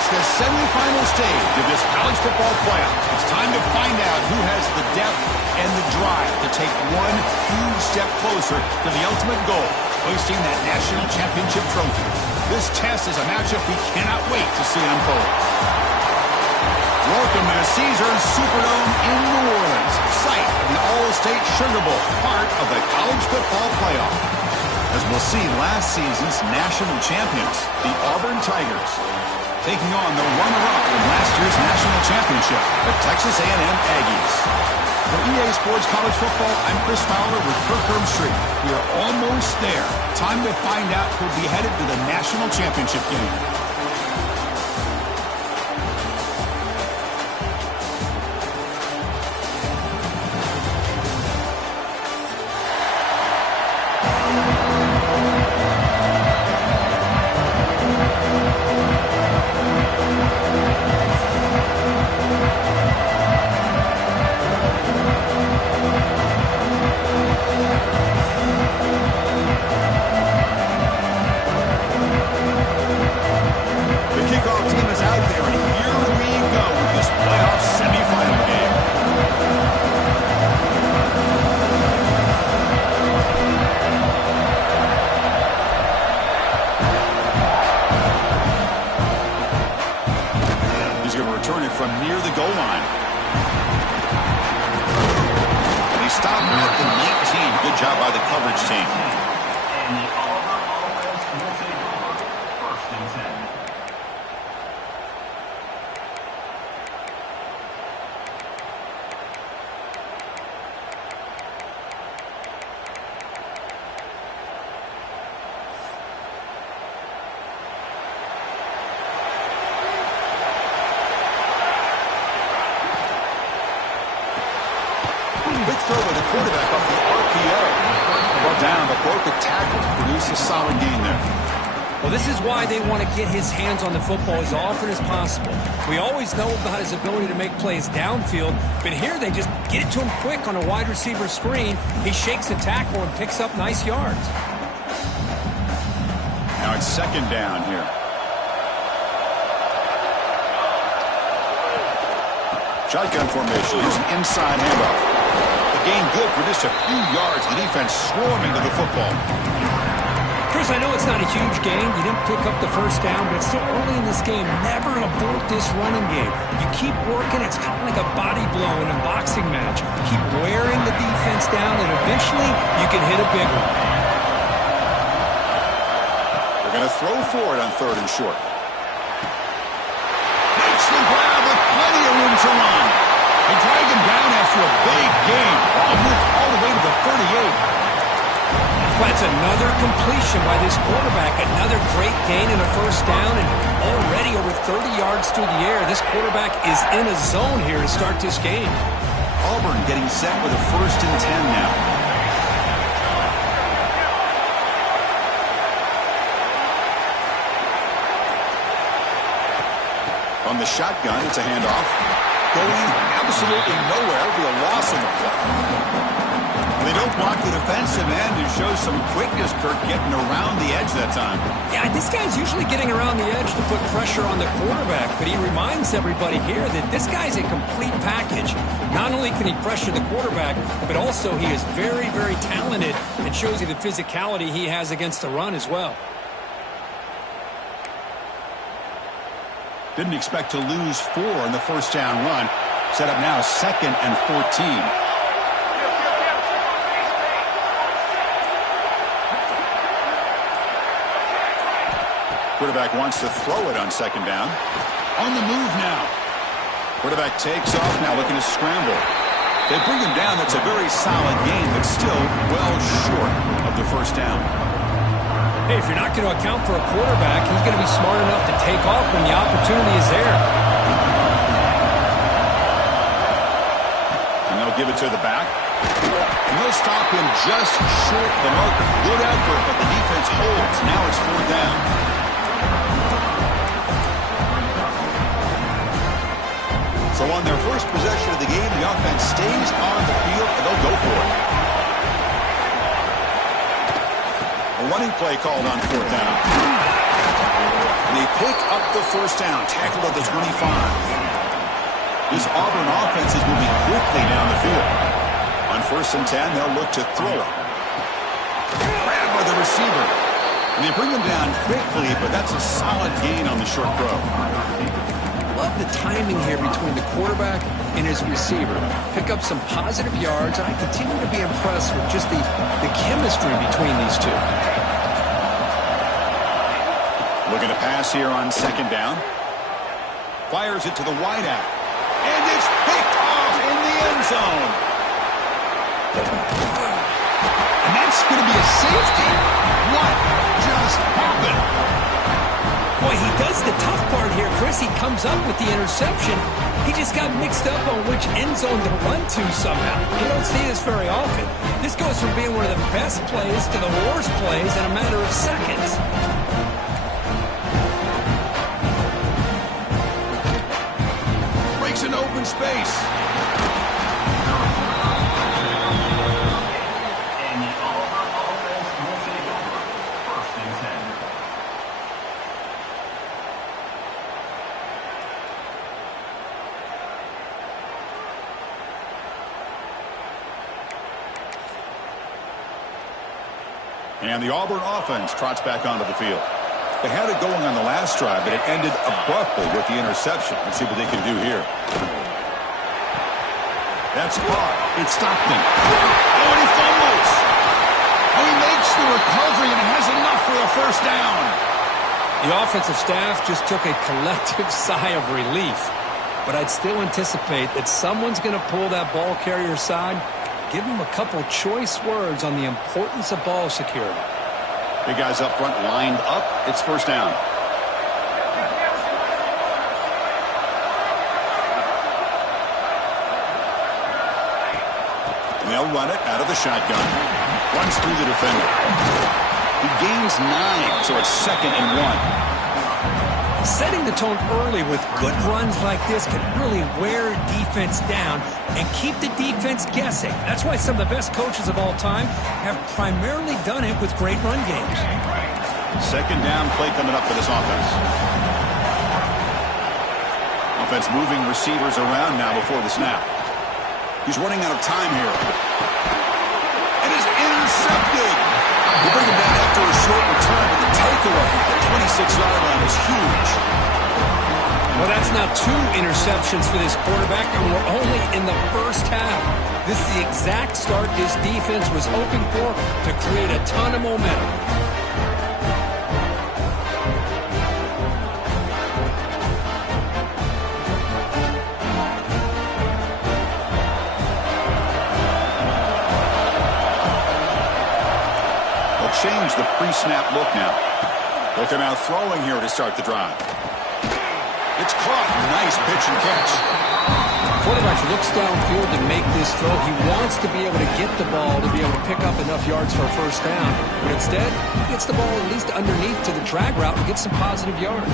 reached the semifinal stage of this college football playoff. It's time to find out who has the depth and the drive to take one huge step closer to the ultimate goal, hoisting that national championship trophy. This test is a matchup we cannot wait to see unfold. Welcome to Caesars Superdome in New Orleans, site of the All-State Sugar Bowl, part of the college football playoff. As we'll see, last season's national champions, the Auburn Tigers, taking on the runner-up in last year's national championship, the Texas A&M Aggies. For EA Sports College Football, I'm Chris Fowler with Kirk Herbstreit. We are almost there. Time to find out who'll be headed to the national championship game. From near the goal line. And he stopped at the 19. Good job by the coverage team. And the Auburn offense will take over first and 10. Big throw with the quarterback off the RPO. Brought down, but broke the tackle to produce a solid gain there. Well, this is why they want to get his hands on the football as often as possible. We always know about his ability to make plays downfield, but here they just get it to him quick on a wide receiver screen. He shakes the tackle and picks up nice yards. Now it's second down here. Shotgun formation. Here's an inside handoff. The gain good for just a few yards. The defense swarming to the football. Chris, I know it's not a huge gain. You didn't pick up the first down, but it's still early in this game. Never abort this running game. You keep working. It's kind of like a body blow in a boxing match. Keep wearing the defense down, and eventually you can hit a big one. They're going to throw for it on third and short. Makes the grab with plenty of room to run. They drag him down after a big gain. Ball moved all the way to the 38. That's another completion by this quarterback. Another great gain in a first down, and already over 30 yards through the air. This quarterback is in a zone here to start this game. Auburn getting set with a 1st and 10 now. On the shotgun, it's a handoff. Going absolutely nowhere for a loss on the play. They don't block the defensive end and show some quickness, Kirk, getting around the edge that time. Yeah, this guy's usually getting around the edge to put pressure on the quarterback, but he reminds everybody here that this guy's a complete package. Not only can he pressure the quarterback, but also he is very, very talented and shows you the physicality he has against the run as well. Didn't expect to lose 4 in the first down run. Set up now 2nd and 14. Quarterback wants to throw it on 2nd down. On the move now. Quarterback takes off now, looking to scramble. They bring him down. That's a very solid gain, but still well short of the first down. Hey, if you're not going to account for a quarterback, he's going to be smart enough to take off when the opportunity is there. And they'll give it to the back. And they'll stop him just short of the marker. Good effort, but the defense holds. Now it's 4th down. So on their first possession of the game, the offense stays on the field, and they'll go for it. A running play called on 4th down. The they pick up the first down, tackled at the 25. This Auburn offense is moving quickly down the field. On 1st and 10, they'll look to throw it. Grabbed by the receiver. And they bring him down quickly, but that's a solid gain on the short throw. Love the timing here between the quarterback and his receiver. Pick up some positive yards, and I continue to be impressed with just the chemistry between these two. Looking to pass here on 2nd down. Fires it to the wideout. And it's picked off in the end zone. And that's going to be a safety. What just happened? Boy, he does the tough part here, Chris. He comes up with the interception. He just got mixed up on which end zone to run to somehow. You don't see this very often. This goes from being one of the best plays to the worst plays in a matter of seconds. Breaks an open space. And the Auburn offense will take over 1st and 10. And the Auburn offense trots back onto the field. They had it going on the last drive, but it ended abruptly with the interception. Let's see what they can do here. That's caught. It's Stockton. Oh, and he fumbles. And he makes the recovery and has enough for a first down. The offensive staff just took a collective sigh of relief. But I'd still anticipate that someone's going to pull that ball carrier side. Give him a couple choice words on the importance of ball security. Big guys up front lined up. It's 1st down. They'll run it out of the shotgun. Runs through the defender. He gains 9, so it's 2nd and 1. Setting the tone early with good runs like this can really wear defense down and keep the defense guessing. That's why some of the best coaches of all time have primarily done it with great run games. 2nd down play coming up for this offense. Offense moving receivers around now before the snap. He's running out of time here. It is intercepted. They bring him down after a short return, but the takeaway at the 26-yard line is huge. Well, that's now 2 interceptions for this quarterback, and we're only in the first half. This is the exact start this defense was hoping for to create a ton of momentum. Change the pre-snap look now. They'll come out throwing here to start the drive. It's caught. Nice pitch and catch. Quarterback looks downfield to make this throw. He wants to be able to get the ball to be able to pick up enough yards for a first down. But instead, he gets the ball at least underneath to the drag route and gets some positive yards.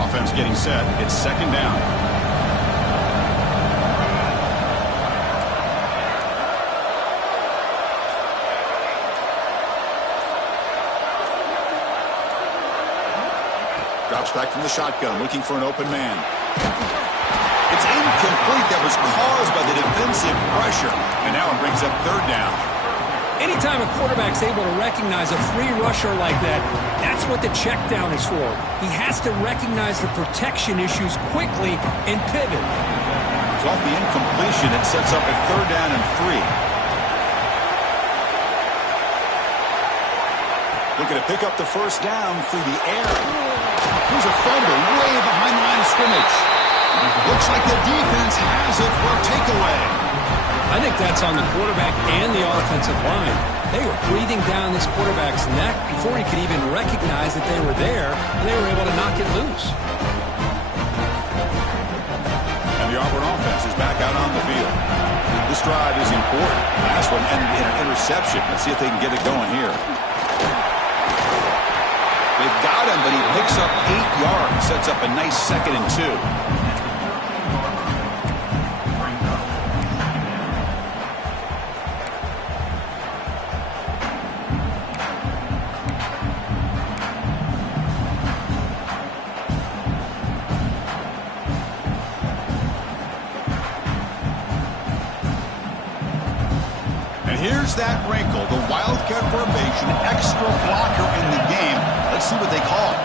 Offense getting set. It's 2nd down. Drops back from the shotgun, looking for an open man. It's incomplete. That was caused by the defensive pressure. And now it brings up 3rd down. Anytime a quarterback's able to recognize a free rusher like that, that's what the check down is for. He has to recognize the protection issues quickly and pivot. So off the incompletion, it sets up a 3rd down and 3. Looking to pick up the first down through the air. Here's a fumble way behind the line of scrimmage. Looks like the defense has it for a takeaway. I think that's on the quarterback and the offensive line. They were breathing down this quarterback's neck before he could even recognize that they were there, and they were able to knock it loose. And the Auburn offense is back out on the field. This drive is important. Last one ended in an interception. Let's see if they can get it going here. They've got him, but he picks up 8 yards, sets up a nice 2nd and 2. here's that wrinkle, the Wildcat formation, extra blocker in the game. Let's see what they call it.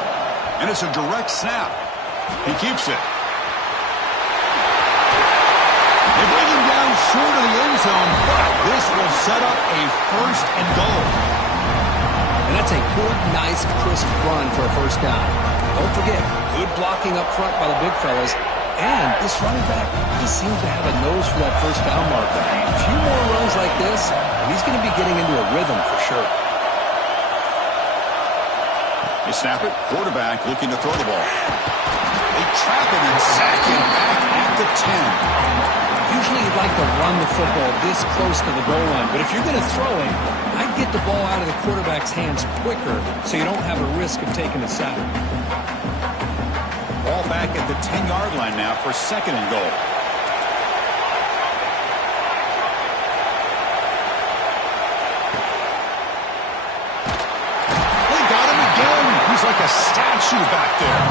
And it's a direct snap. He keeps it. They bring him down short of the end zone, but this will set up a 1st and goal. And that's a good, nice, crisp run for a first down. Don't forget, good blocking up front by the big fellas. And this running back, he seems to have a nose for that first down marker. A few more runs like this, and he's going to be getting into a rhythm for sure. They snap it. Quarterback looking to throw the ball. They trap him and sack him back at the 10. Usually you'd like to run the football this close to the goal line, but if you're going to throw it, I'd get the ball out of the quarterback's hands quicker so you don't have a risk of taking a sack. Ball back at the 10-yard line now for 2nd and goal. They got him again. He's like a statue back there.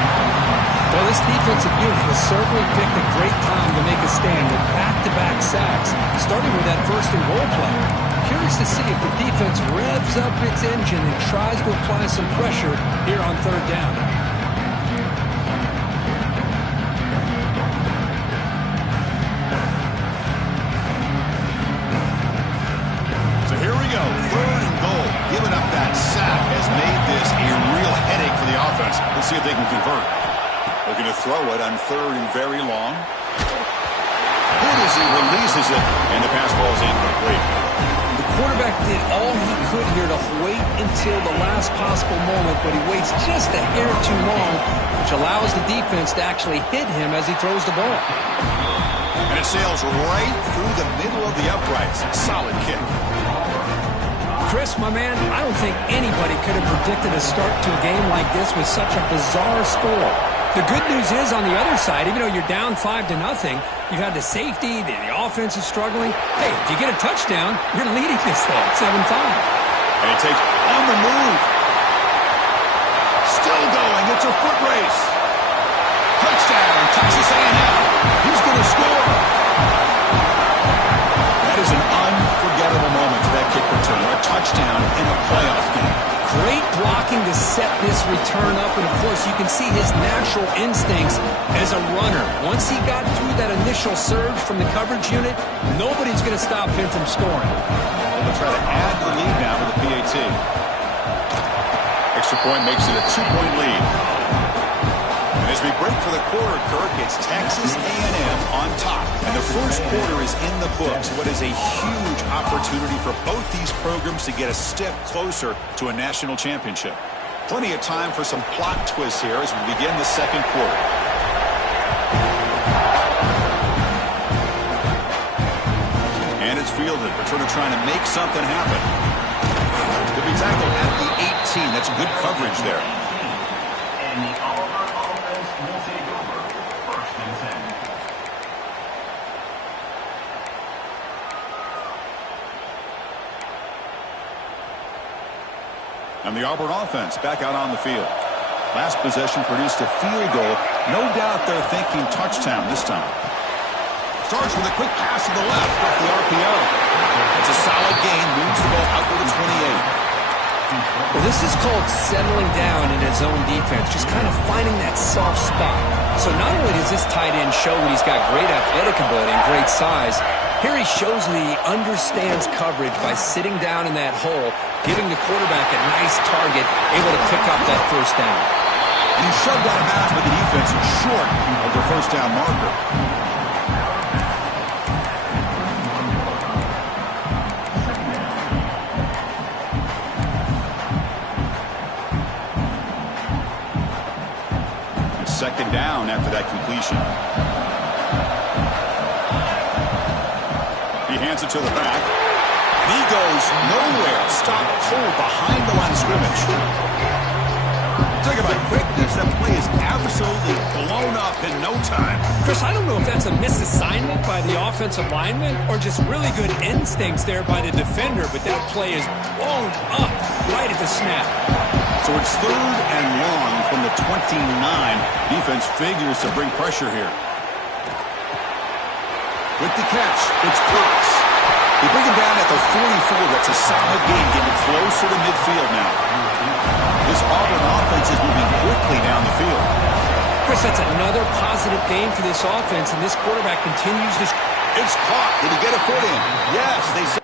Well, this defensive unit has certainly picked a great time to make a stand with back-to-back sacks, starting with that 1st and goal play. Curious to see if the defense revs up its engine and tries to apply some pressure here on 3rd down. So here we go, 3rd and goal. Giving up that sack has made this a real headache for the offense. Let's see if they can convert. Looking to throw it on 3rd and very long. Good as he releases it, and the pass ball is incomplete. The quarterback did all he could here to wait until the last possible moment, but he waits just a hair too long, which allows the defense to actually hit him as he throws the ball. And it sails right through the middle of the uprights. Solid kick. Chris, my man, I don't think anybody could have predicted a start to a game like this with such a bizarre score. The good news is on the other side, even though you're down 5-0, you've had the safety, the offense is struggling. Hey, if you get a touchdown, you're leading this thing, 7-5. And he takes on the move. Still going. It's a foot race. Touchdown, Texas A&M. He's going to score. That is an unforgettable moment for that kick return. A touchdown in a playoff game. Great blocking to set this return up, and of course you can see his natural instincts as a runner. Once he got through that initial surge from the coverage unit, nobody's going to stop him from scoring. They'll try to add the lead now with the PAT. Extra point makes it a 2-point lead. And as we break for the quarter, Kirk, it's Texas A&M on top. And the first quarter is in the books. What is a huge opportunity for both these programs to get a step closer to a national championship. Plenty of time for some plot twists here as we begin the second quarter. And it's fielded. Returner trying to make something happen. Could be tackled at the 18. That's good coverage there. And the Auburn offense will take over 1st and 10. And the Auburn offense back out on the field. Last possession produced a field goal. No doubt they're thinking touchdown this time. Starts with a quick pass to the left off the RPO. It's a solid gain. Moves the ball out to the 28. Well, this is called settling down in his own defense, just kind of finding that soft spot. So not only does this tight end show that he's got great athletic ability and great size, here he shows that he understands coverage by sitting down in that hole, giving the quarterback a nice target, able to pick up that first down. And he shoved out of bounds, but the defense is short of the first down marker. Second down after that completion. He hands it to the back. He goes nowhere. Stop cold behind the line of scrimmage. Talk about quickness. That play is absolutely blown up in no time. Chris, I don't know if that's a misassignment by the offensive lineman or just really good instincts there by the defender, but that play is blown up right at the snap. So it's 3rd and long from the 29. Defense figures to bring pressure here. With the catch, it's Brooks. They bring him down at the 44. That's a solid gain, getting closer to midfield now. This Auburn offense is moving quickly down the field. Chris, that's another positive game for this offense, and this quarterback continues to... It's caught. Did he get a foot in? Yes, they say.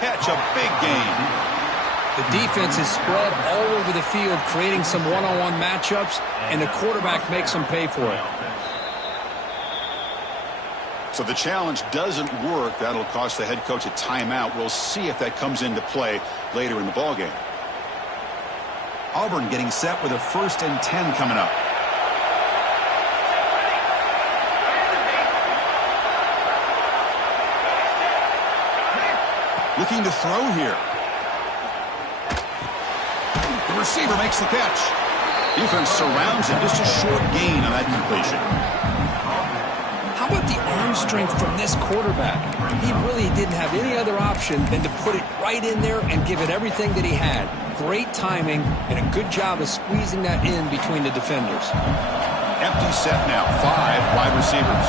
Catch a big gain. The defense is spread all over the field, creating some one-on-one matchups, and the quarterback makes them pay for it. So the challenge doesn't work. That'll cost the head coach a timeout. We'll see if that comes into play later in the ballgame. Auburn getting set with a 1st and 10 coming up. Looking to throw here. The receiver makes the catch. Defense surrounds him. Just a short gain on that completion. How about the arm strength from this quarterback? He really didn't have any other option than to put it right in there and give it everything that he had. Great timing and a good job of squeezing that in between the defenders. Empty set now. 5 wide receivers.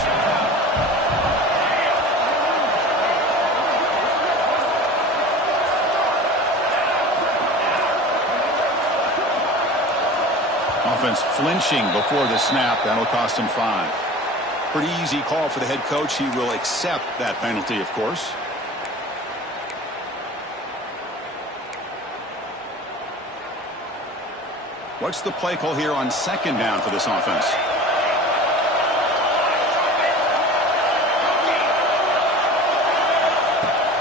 Offense flinching before the snap. That'll cost him 5. Pretty easy call for the head coach. He will accept that penalty, of course. What's the play call here on 2nd down for this offense?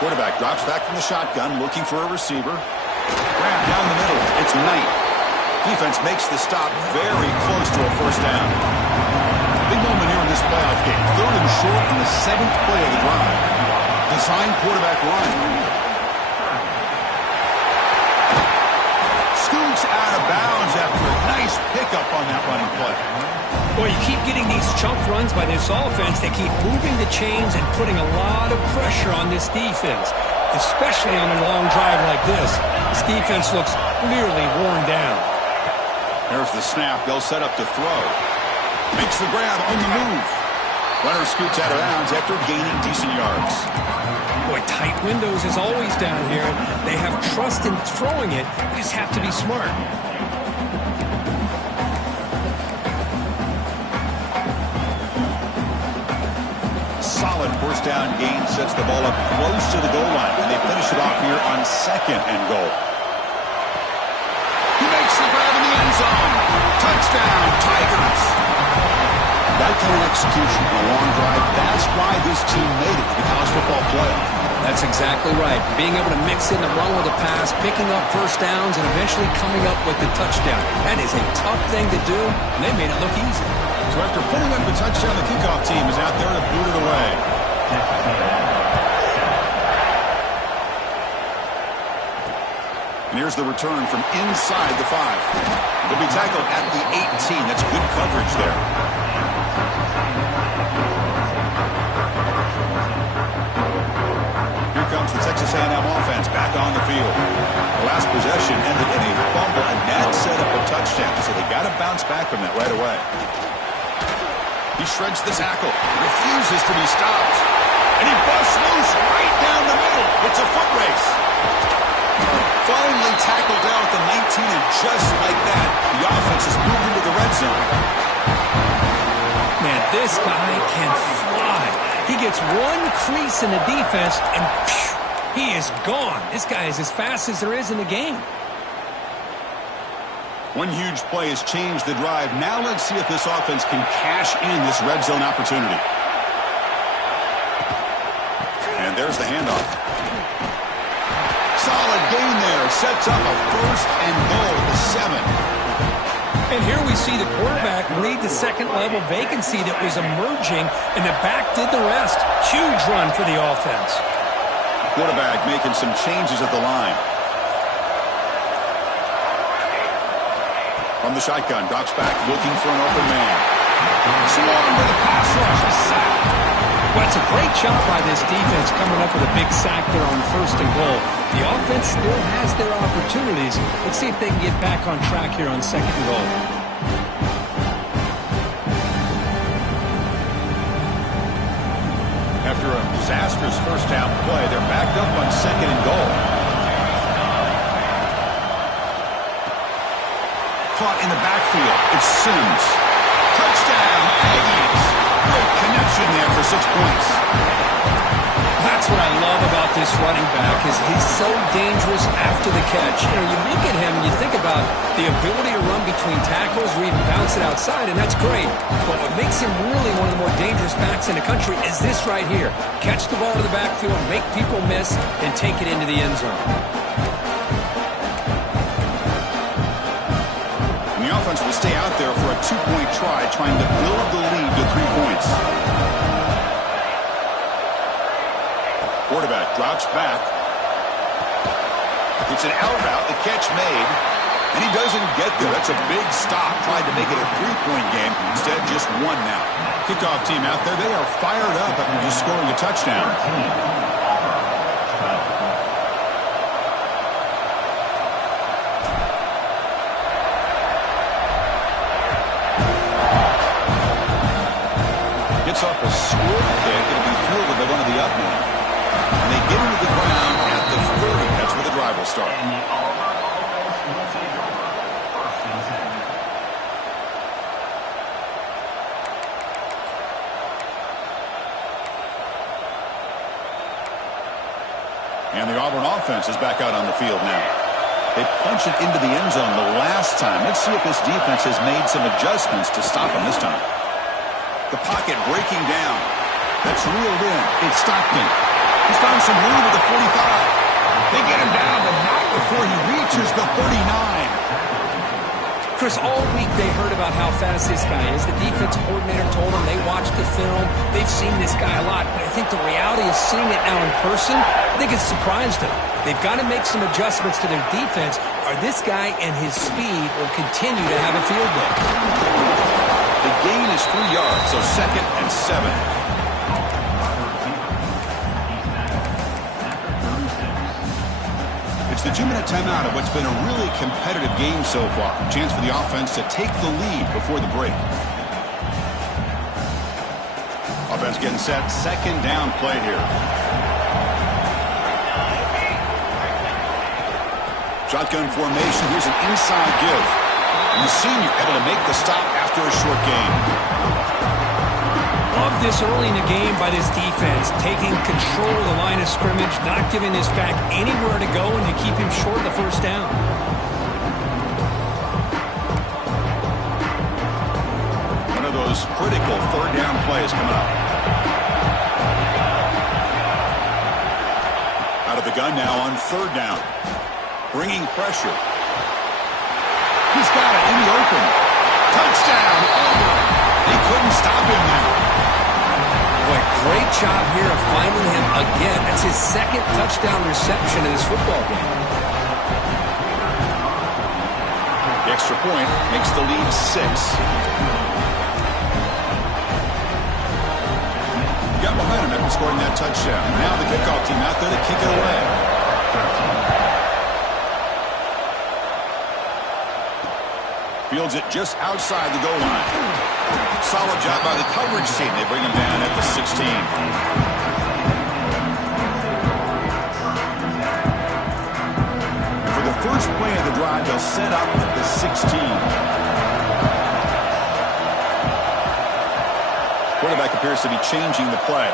Quarterback drops back from the shotgun, looking for a receiver. Grab down the middle. It's Knight. Defense makes the stop very close to a 1st down. Big moment here in this playoff game. 3rd and short in the 7th play of the drive. Design quarterback run. Scoots out of bounds after a nice pickup on that running play. Boy, you keep getting these chunk runs by this offense. They keep moving the chains and putting a lot of pressure on this defense, especially on a long drive like this. This defense looks clearly worn down. There's the snap. They'll set up to throw. Makes the grab on the move. Runner scoots out of bounds after gaining decent yards. Boy, tight windows is always down here. They have trust in throwing it. They just have to be smart. Solid 1st down gain sets the ball up close to the goal line, and they finish it off here on 2nd and goal. He makes the grab in the end zone. Touchdown, Tigers. That kind of execution on a long drive, that's why this team made it to the college football playoff. That's exactly right. Being able to mix in the run with a pass, picking up 1st downs, and eventually coming up with the touchdown. That is a tough thing to do, and they made it look easy. So after putting up the touchdown, the kickoff team is out there to boot it away. And here's the return from inside the 5. He'll be tackled at the 18. That's good coverage there. Here comes the Texas A&M offense back on the field. The last possession ended in a fumble, and that set up a touchdown. So they got to bounce back from that right away. He shreds the tackle, refuses to be stopped, and he busts loose right down the middle. It's a foot race. Finally tackled down at the 19, and just like that, the offense has moved into the red zone. Man, this guy can fly. He gets one crease in the defense, and phew, he is gone. This guy is as fast as there is in the game. One huge play has changed the drive. Now let's see if this offense can cash in this red zone opportunity. And there's the handoff. Solid gain there. Sets up a 1st and goal to 7. And here we see the quarterback read the 2nd level vacancy that was emerging, and the back did the rest. Huge run for the offense. Quarterback making some changes at the line. From the shotgun, drops back, looking for an open man. Swarm with a pass rush, a sack. Well, it's a great job by this defense coming up with a big sack there on 1st and goal. The offense still has their opportunities. Let's see if they can get back on track here on 2nd and goal. after a disastrous first down play. They're backed up on 2nd and goal. Caught in the backfield. It's Sims. Touchdown, Aggies. Great connection there for 6 points. That's what I love about this running back is he's so dangerous after the catch. You know, you look at him and you think about the ability to run between tackles or even bounce it outside, and that's great. But what makes him really one of the more dangerous backs in the country is this right here. Catch the ball to the backfield, make people miss, and take it into the end zone. And the offense will stay out there for a 2-point try, trying to build the lead to 3 points. Quarterback drops back. It's an out route. The catch made. And he doesn't get there. That's a big stop. Tried to make it a 3-point game. Instead, just 1 now. Kickoff team out there. They are fired up after just scoring a touchdown. Gets off a squib kick. It'll be fielded by one of the up men. And they get him to the ground at the 30. That's where the drive will start. And the Auburn offense will take over. 1st and 10. And the Auburn offense is back out on the field now. They punch it into the end zone the last time. Let's see if this defense has made some adjustments to stop them this time. The pocket breaking down. That's reeled in. It's Stockton. He's found some room at the 45. They get him down, but not before he reaches the 39. Chris, all week they heard about how fast this guy is. The defense coordinator told them they watched the film. They've seen this guy a lot. But I think the reality of seeing it now in person, I think it's surprised them. They've got to make some adjustments to their defense, or this guy and his speed will continue to have a field day. The gain is 3 yards, so 2nd and 7. It's the 2-minute timeout of what's been a really competitive game so far. Chance for the offense to take the lead before the break. Offense getting set. 2nd down play here. Shotgun formation. Here's an inside give. And the senior able to make the stop after a short gain. Love this early in the game by this defense, taking control of the line of scrimmage, not giving this back anywhere to go, and to keep him short of the 1st down. One of those critical 3rd down plays coming up. Out of the gun now on 3rd down. Bringing pressure. He's got it in the open. Touchdown, Auburn. They couldn't stop him now. Boy, great job here of finding him again. That's his 2nd touchdown reception in this football game. The extra point makes the lead 6. Got momentum after scoring that touchdown. Now the kickoff team out there to kick it away. Fields it just outside the goal line. Solid job by the coverage team. They bring him down at the 16. And for the first play of the drive, they'll set up at the 16. Quarterback appears to be changing the play.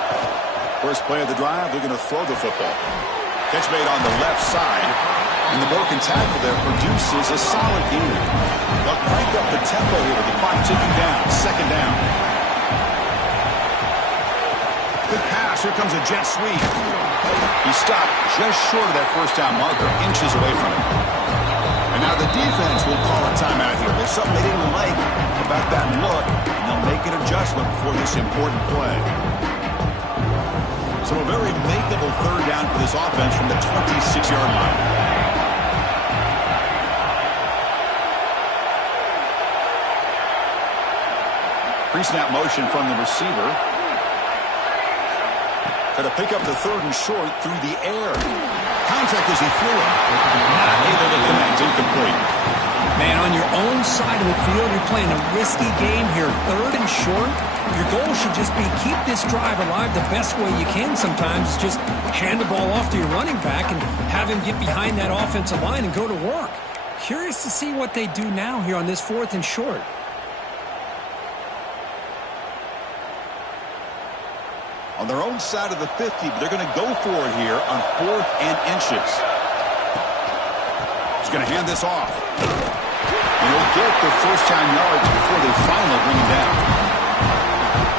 First play of the drive, they're going to throw the football. Catch made on the left side. And the broken tackle there produces a solid gain. They'll crank up the tempo here with the clock ticking down. 2nd down. Good pass. Here comes a jet sweep. He stopped just short of that 1st down marker, inches away from it. And now the defense will call a timeout here. There's something they didn't like about that look, and they'll make an adjustment for this important play. So a very makeable 3rd down for this offense from the 26-yard line. Pre-snap motion from the receiver. Got to pick up the 3rd and short through the air. Contact as he threw it. Not able to connect. Incomplete. Man, on your own side of the field, you're playing a risky game here, 3rd and short. Your goal should just be keep this drive alive the best way you can sometimes. Just hand the ball off to your running back and have him get behind that offensive line and go to work. Curious to see what they do now here on this 4th and short. On their own side of the 50, but they're going to go for it here on 4th and inches. He's going to hand this off. And he'll get the first-time yards before they finally bring him down.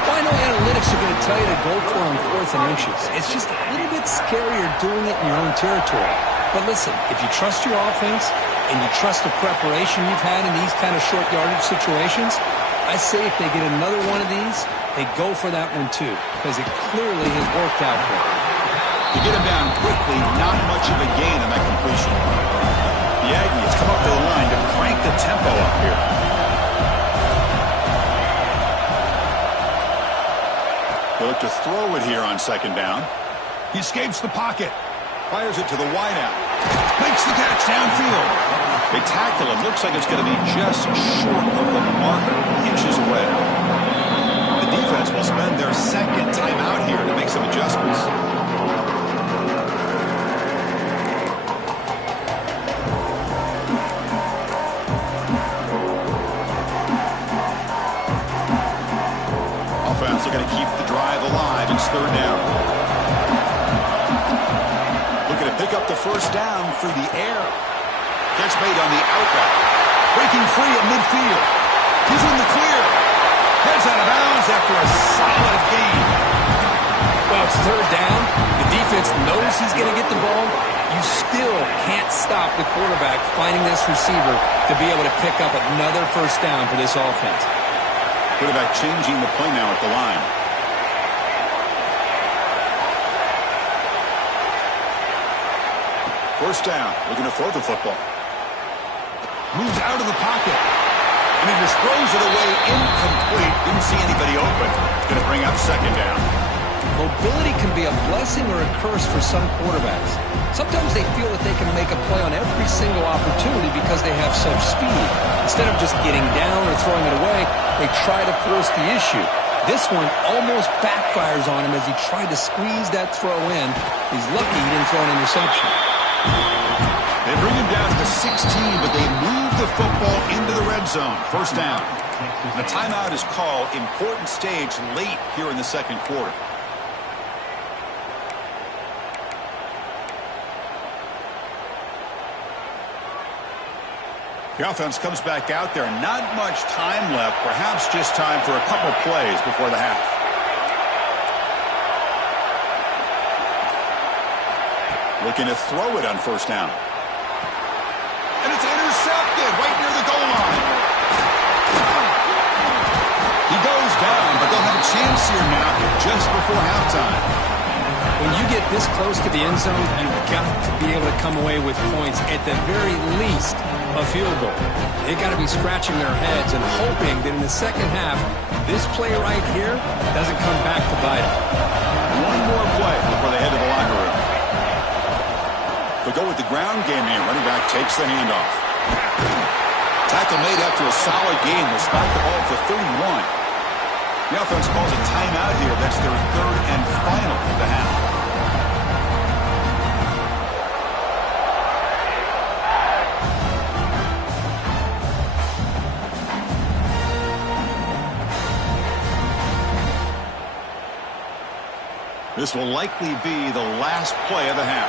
Well, I know analytics are going to tell you to go for it on 4th and inches. It's just a little bit scarier doing it in your own territory. But listen, if you trust your offense and you trust the preparation you've had in these kind of short yardage situations, I say if they get another one of these, they go for that one too, because it clearly has worked out for them. To get him down quickly, not much of a gain on that completion. The Aggies come up to the line to crank the tempo up here. They look to throw it here on 2nd down. He escapes the pocket. Fires it to the wideout. Makes the catch downfield. They tackle him. Looks like it's going to be just short of the mark, inches away. The defense will spend their 2nd timeout here to make some adjustments. Offense are going to keep the drive alive. It's 3rd down. Looking to pick up the 1st down through the air. Catch made on the outright. Breaking free at midfield. He's in the clear. Heads out of bounds after a solid gain. Well, it's 3rd down. The defense knows he's going to get the ball. You still can't stop the quarterback finding this receiver to be able to pick up another 1st down for this offense. Quarterback changing the play now at the line. First down, looking to throw the football. Moves out of the pocket. And he just throws it away incomplete. Didn't see anybody open. It's going to bring up 2nd down. Mobility can be a blessing or a curse for some quarterbacks. Sometimes they feel that they can make a play on every single opportunity because they have such speed. Instead of just getting down or throwing it away, they try to force the issue. This one almost backfires on him as he tried to squeeze that throw in. He's lucky he didn't throw an interception. They bring him down to the 16, but they move the football into the red zone. 1st down. The timeout is called. Important stage late here in the 2nd quarter. The offense comes back out there. Not much time left. Perhaps just time for a couple plays before the half. Looking to throw it on 1st down. And it's intercepted right near the goal line. He goes down, but they'll have a chance here now just before halftime. When you get this close to the end zone, you've got to be able to come away with points, at the very least a field goal. They've got to be scratching their heads and hoping that in the 2nd half, this play right here doesn't come back to bite them. One more play before they head to the locker room. They'll go with the ground game here. Running back takes the handoff. Tackle made after a solid game. They'll spot the ball for 31. The offense calls a timeout here. That's their 3rd and final of the half. This will likely be the last play of the half.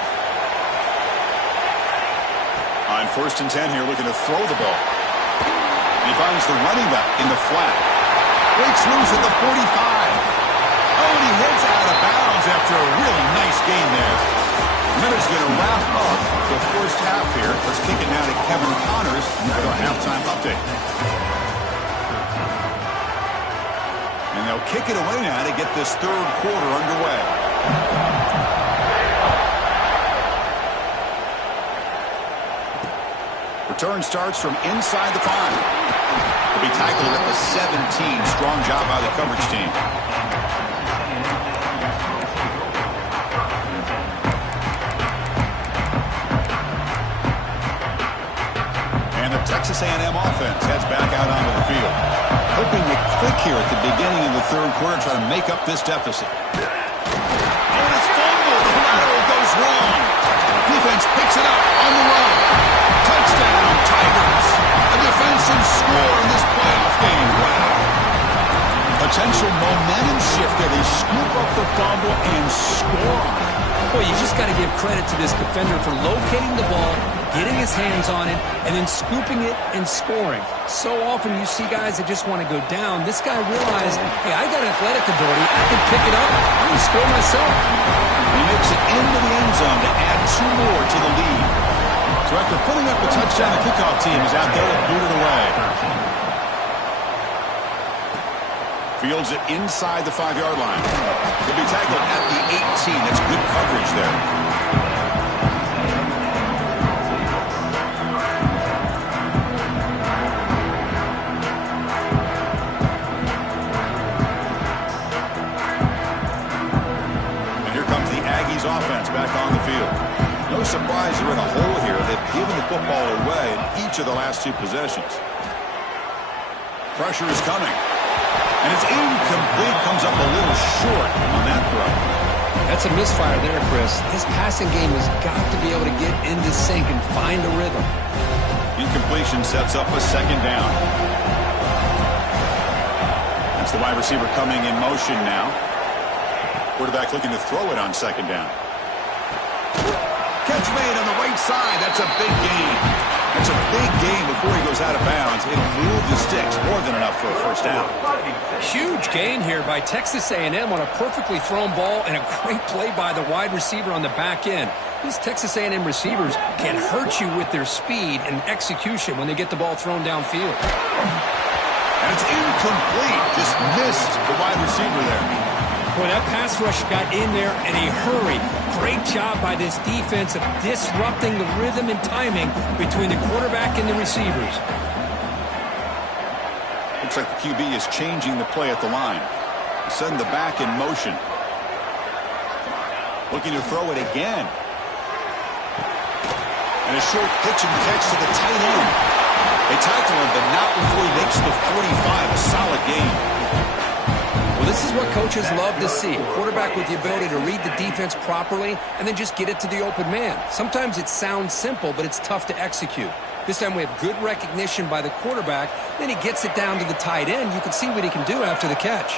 On 1st and 10 here, looking to throw the ball. And he finds the running back in the flat. Breaks loose at the 45. Oh, and he heads out of bounds after a really nice gain there. Miller's going to wrap up the 1st half here. Let's kick it now to Kevin Connors for a halftime update. And they'll kick it away now to get this 3rd quarter underway. Return starts from inside the 5. He'll be tackled at the 17. Strong job by the coverage team. And the Texas Texas A&M offense heads back out onto the field. Hoping to click here at the beginning of the third quarter, try to make up this deficit. Oh, and it's fumbled. The lateral goes wrong. Defense picks it up on the run. Touchdown, Tigers. A defensive score in this playoff game. Wow. Potential momentum shift there. They scoop up the fumble and score on it. Well, you just got to give credit to this defender for locating the ball, getting his hands on it, and then scooping it and scoring. So often you see guys that just want to go down. This guy realized, hey, I got athletic ability. I can pick it up. I'm going to score myself. He makes it into the end zone to add 2 more to the lead. So after putting up a touchdown, the kickoff team is out there to boot it away. Fields it inside the 5-yard line. He'll be tackled at the 18. That's good coverage there. And here comes the Aggies offense back on the field. No surprise they're in a hole here. They've given the football away in each of the last 2 possessions. Pressure is coming. And it's incomplete, comes up a little short on that throw. That's a misfire there, Chris. This passing game has got to be able to get into sync and find a rhythm. Incompletion sets up a 2nd down. That's the wide receiver coming in motion now. Quarterback looking to throw it on 2nd down. Catch made on the right side. That's a big gain. That's a big gain before he goes out of bounds. It'll move the sticks more than enough for a 1st down. Huge gain here by Texas A&M on a perfectly thrown ball and a great play by the wide receiver on the back end. These Texas A&M receivers can hurt you with their speed and execution when they get the ball thrown downfield. And it's incomplete. Just missed the wide receiver there. Boy, that pass rush got in there in a hurry. Great job by this defense of disrupting the rhythm and timing between the quarterback and the receivers. Looks like the QB is changing the play at the line. Setting the back in motion. Looking to throw it again. And a short pitch and catch to the tight end. They tackle him, but not before he makes the 45. A solid game. Well, this is what coaches love to see. A quarterback with the ability to read the defense properly and then just get it to the open man. Sometimes it sounds simple, but it's tough to execute. This time we have good recognition by the quarterback. Then he gets it down to the tight end. You can see what he can do after the catch.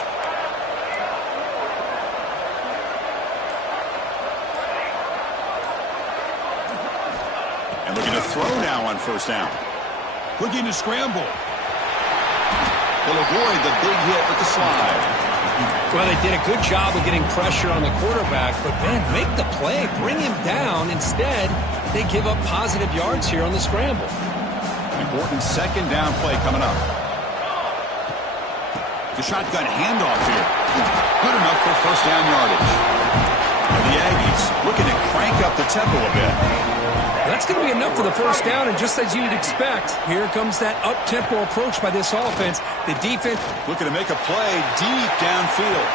And looking to throw now on 1st down. Looking to scramble. He'll avoid the big hit with the slide. Well, they did a good job of getting pressure on the quarterback, but, man, make the play. Bring him down. Instead, they give up positive yards here on the scramble. Important 2nd down play coming up. The shotgun handoff here. Good enough for 1st down yardage. And the Aggies looking to crank up the tempo a bit. That's going to be enough for the 1st down, and just as you'd expect, here comes that up-tempo approach by this offense. The defense looking to make a play deep downfield.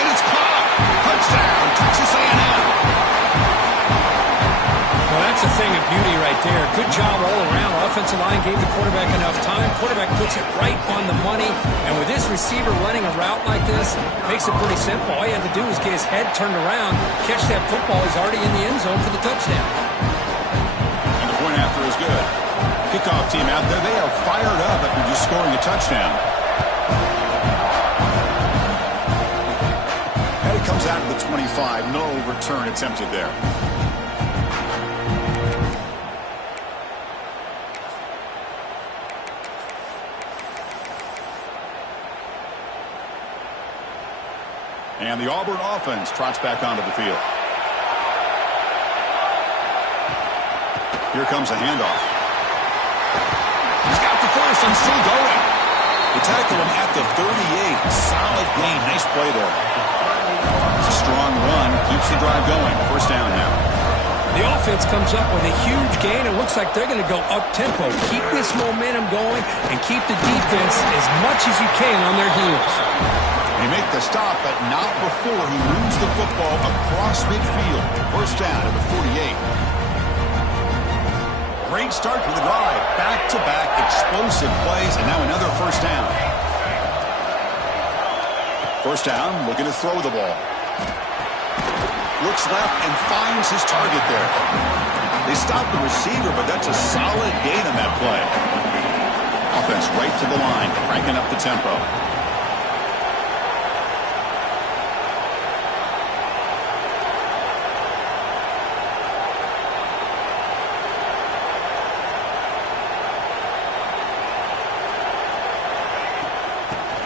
And it's caught. Touchdown, Texas A&M. Well, that's a thing of beauty right there. Good job all around. Offensive line gave the quarterback enough time. Quarterback puts it right on the money. And with this receiver running a route like this, makes it pretty simple. All you have to do is get his head turned around, catch that football. He's already in the end zone for the touchdown. And the point after is good. Kickoff team out there, they are fired up after just scoring a touchdown. And it comes out of the 25. No return attempted there. And the Auburn offense trots back onto the field. Here comes a handoff. He's got the first and still going. They tackle him at the 38. Solid gain. Nice play there. It's a strong run. Keeps the drive going. 1st down now. The offense comes up with a huge gain. It looks like they're going to go up-tempo. Keep this momentum going and keep the defense as much as you can on their heels. They make the stop, but not before he moves the football across midfield. 1st down at the 48. great start to the drive. Back-to-back explosive plays, and now another first down. First down, looking to throw the ball. Looks left and finds his target there. They stopped the receiver, but that's a solid gain on that play. Offense right to the line, cranking up the tempo.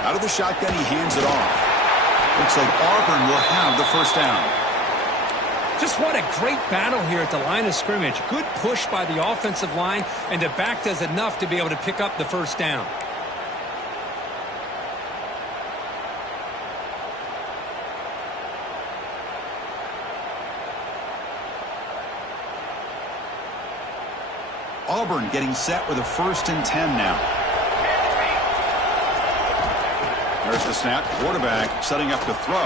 Out of the shotgun, he hands it off. Looks like Auburn will have the first down. Just what a great battle here at the line of scrimmage. Good push by the offensive line, and the back does enough to be able to pick up the first down. Auburn getting set with a 1st and 10 now. There's the snap. Quarterback setting up to throw.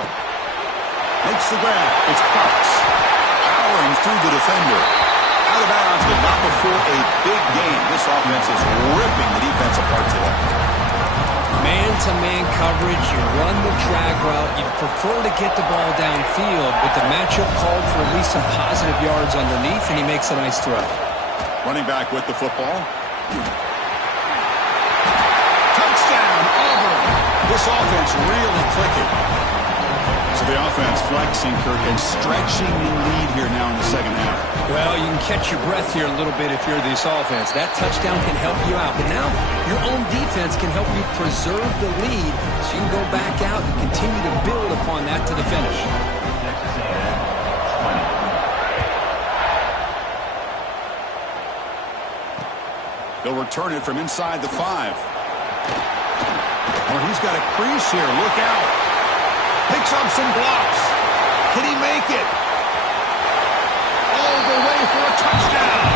Makes the grab. It's Fox. Powering through the defender. Out of bounds, but not before a big gain. This offense is ripping the defense apart today. Man-to-man coverage. You run the drag route. You prefer to get the ball downfield, but the matchup called for at least some positive yards underneath, and he makes a nice throw. Running back with the football. Touchdown, Auburn. This offense really clicking. So the offense flexing, Kirk, and stretching the lead here now in the second half. Well, you can catch your breath here a little bit if you're this offense. That touchdown can help you out. But now your own defense can help you preserve the lead so you can go back out and continue to build upon that to the finish. They'll return it from inside the 5. Oh, he's got a crease here. Look out. Picks up some blocks. Can he make it? All the way for a touchdown.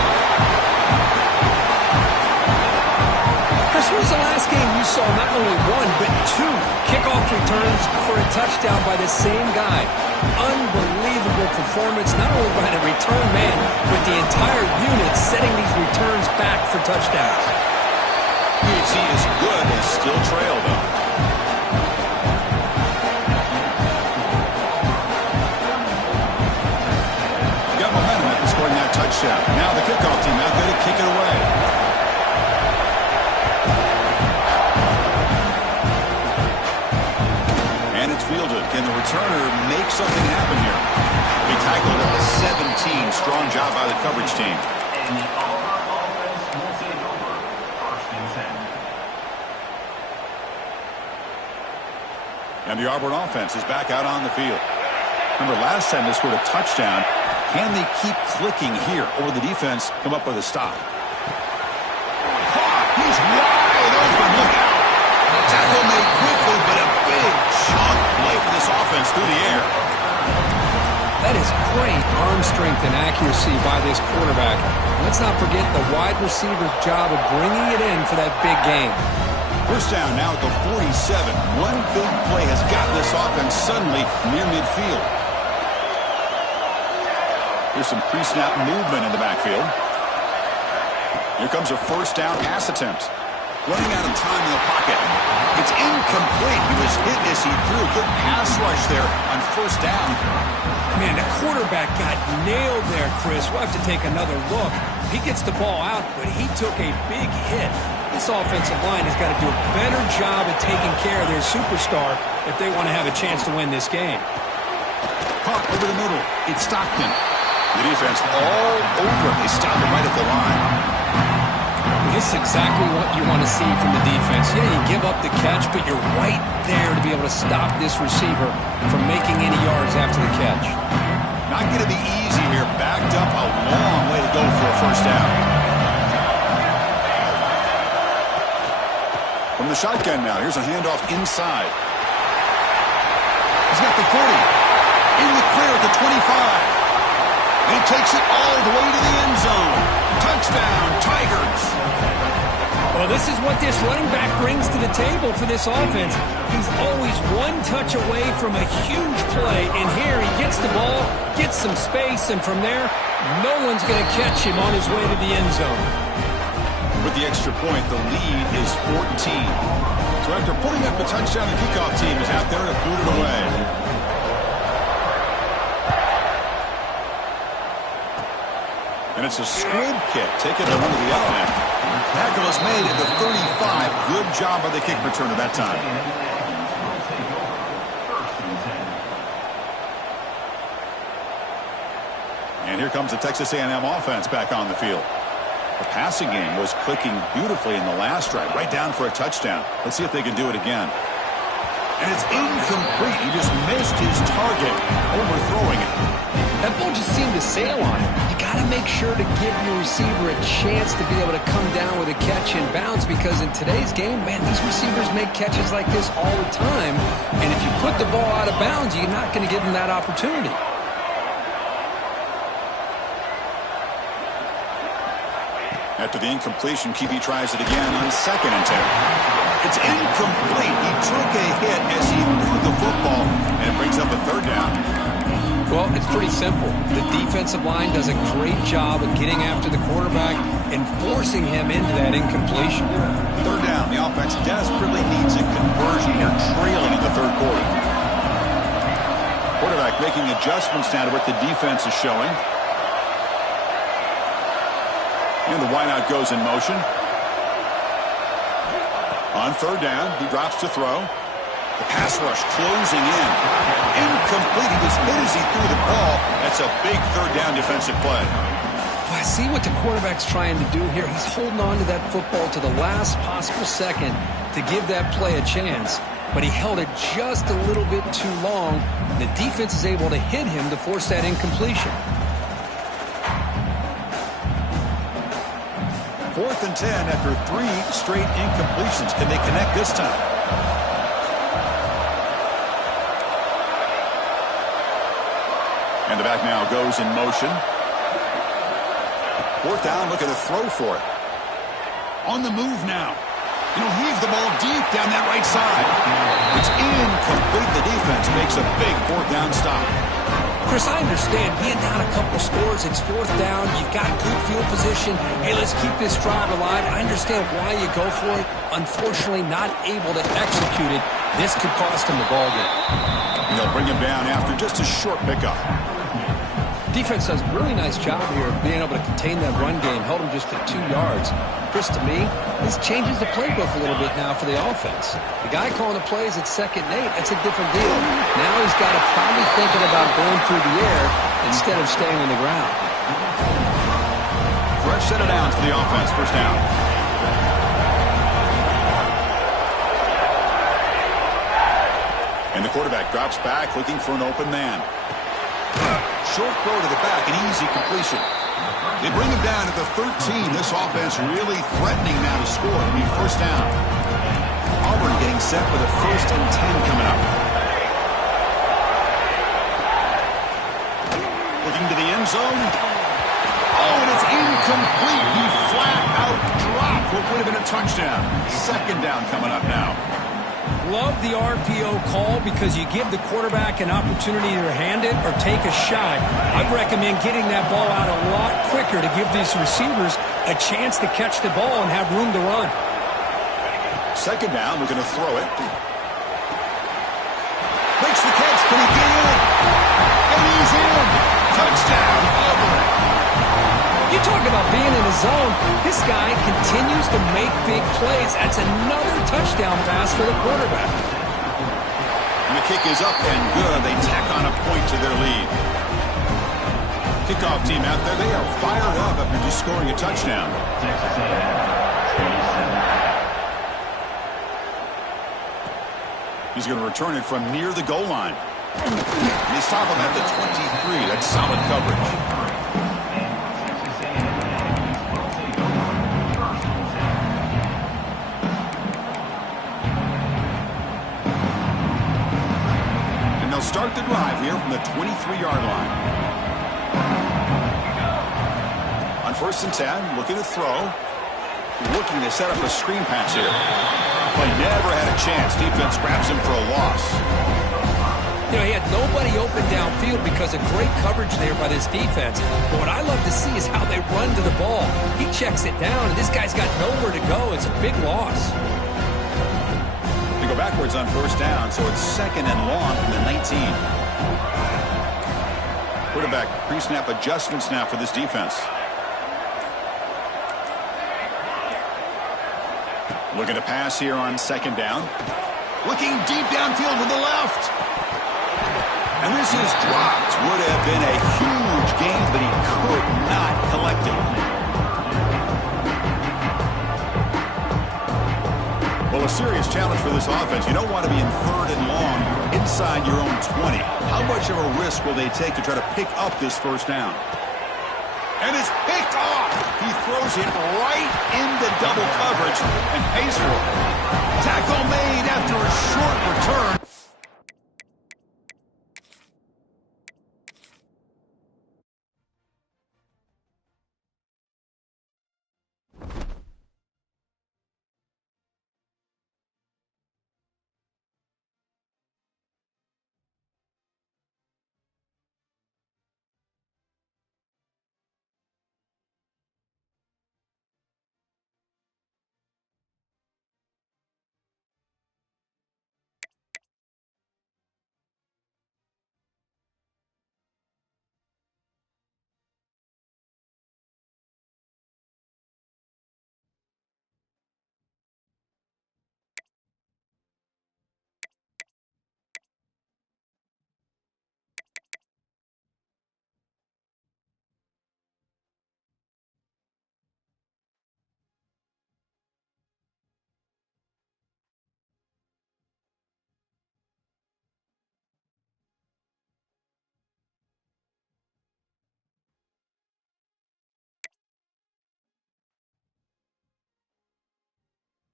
Chris, when was the last game you saw not only 1, but 2 kickoff returns for a touchdown by the same guy? Unbelievable performance, not only by the return man, but the entire unit setting these returns back for touchdowns. UHC is good. They still trail, though. Got momentum after scoring that touchdown. Now the kickoff team out there to kick it away. And it's fielded. Can the returner make something happen here? He tackled at the 17. Strong job by the coverage team. And the Auburn offense will take over 1st and 10. And the Auburn offense is back out on the field. Remember, last time they scored a touchdown. Can they keep clicking here, or will the defense come up with a stop? He's wide open. Look out. Tackle made quickly, but a big chunk play for this offense through the air. That is great arm strength and accuracy by this quarterback. Let's not forget the wide receiver's job of bringing it in for that big game. First down now at the 47. One big play has gotten this offense suddenly near midfield. Here's some pre-snap movement in the backfield. Here comes a first down pass attempt. Running out of time in the pocket. It's incomplete. He was hit as he threw. Good pass rush there on first down. Man, the quarterback got nailed there, Chris. We'll have to take another look. He gets the ball out, but he took a big hit. This offensive line has got to do a better job of taking care of their superstar if they want to have a chance to win this game. Pump over the middle. It's Stockton. The defense all over. They stop him right at the line. This is exactly what you want to see from the defense. Yeah, you give up the catch, but you're right there to be able to stop this receiver from making any yards after the catch. Not going to be easy here. Backed up a long way to go for a first down. From the shotgun now, here's a handoff inside. He's got the 30. In the clear at the 25. And he takes it all the way to the end zone. Touchdown, Tigers. Well, this is what this running back brings to the table for this offense. He's always one touch away from a huge play, and here he gets the ball, gets some space, and from there, no one's going to catch him on his way to the end zone. With the extra point, the lead is 14. So after putting up the touchdown, the kickoff team is out there to boot it away. And it's a squib kick taken to one of the up end. Tackle is made at the 35. Good job by the kick returner that time. And here comes the Texas A&M offense back on the field. The passing game was clicking beautifully in the last drive, right down for a touchdown. Let's see if they can do it again. And it's incomplete. He just missed his target, overthrowing it. That ball just seemed to sail on him. You got to make sure to give your receiver a chance to be able to come down with a catch and bounce, because in today's game, man, these receivers make catches like this all the time. And if you put the ball out of bounds, you're not going to give them that opportunity. After the incompletion, QB tries it again on 2nd and 10. It's incomplete. He took a hit as he threw the football, and it brings up a 3rd down. Well, it's pretty simple. The defensive line does a great job of getting after the quarterback and forcing him into that incompletion. 3rd down. The offense desperately needs a conversion. They're trailing in the 3rd quarter. Quarterback making adjustments now to what the defense is showing. And the wideout goes in motion. On 3rd down, he drops to throw. The pass rush closing in. Incomplete. He was hit as he threw the ball. That's a big 3rd down defensive play. Well, I see what the quarterback's trying to do here. He's holding on to that football to the last possible second to give that play a chance. But he held it just a little bit too long. The defense is able to hit him to force that incompletion. 4th and 10 after 3 straight incompletions. Can they connect this time? And the back now goes in motion. 4th down, look at the throw for it. On the move now. He'll heave the ball deep down that right side. It's incomplete. The defense makes a big 4th down stop. Chris, I understand being down a couple scores, it's 4th down, you've got good field position. Hey, let's keep this drive alive. I understand why you go for it. Unfortunately, not able to execute it. This could cost him the ball game. And they'll bring him down after just a short pickup. Defense does a really nice job here of being able to contain that run game, held him just at 2 yards. Chris, to me, this changes the playbook a little bit now for the offense. The guy calling the plays at 2nd and 8, that's a different deal. Now he's got to probably thinking about going through the air instead of staying on the ground. Fresh set of downs for the offense. 1st down. And the quarterback drops back looking for an open man. Short throw to the back, an easy completion. They bring him down at the 13. This offense really threatening now to score. It'll be 1st down. Auburn getting set for the 1st and 10 coming up. Looking to the end zone. Oh, and it's incomplete. He flat out dropped what would have been a touchdown. 2nd down coming up now. Love the RPO call because you give the quarterback an opportunity to hand it or take a shot. I'd recommend getting that ball out a lot quicker to give these receivers a chance to catch the ball and have room to run. 2nd down, we're going to throw it. Makes the catch. Can he get in? And he's in. Touchdown, Auburn. You talk about being in the zone. This guy continues to make big plays. That's another touchdown pass for the quarterback. And the kick is up and good. They tack on a point to their lead. Kickoff team out there. They are fired up after just scoring a touchdown. He's going to return it from near the goal line. They stop him at the 23. That's solid coverage. Start the drive here from the 23-yard line. On 1st and 10, looking to throw. Looking to set up a screen pass here. But never had a chance. Defense grabs him for a loss. You know, he had nobody open downfield because of great coverage there by this defense. But what I love to see is how they run to the ball. He checks it down, and this guy's got nowhere to go. It's a big loss. They go backwards on first down, so it's 2nd and long from the 19. Quarterback pre-snap adjustments now for this defense. Looking to pass here on 2nd down. Looking deep downfield to the left. And this is dropped. Would have been a huge gain, but he could not collect it. Well, a serious challenge for this offense. You don't want to be in 3rd and long inside your own 20. How much of a risk will they take to try to pick up this first down? And it's picked off. He throws it right into double coverage and pays for it. Tackle made after a short return.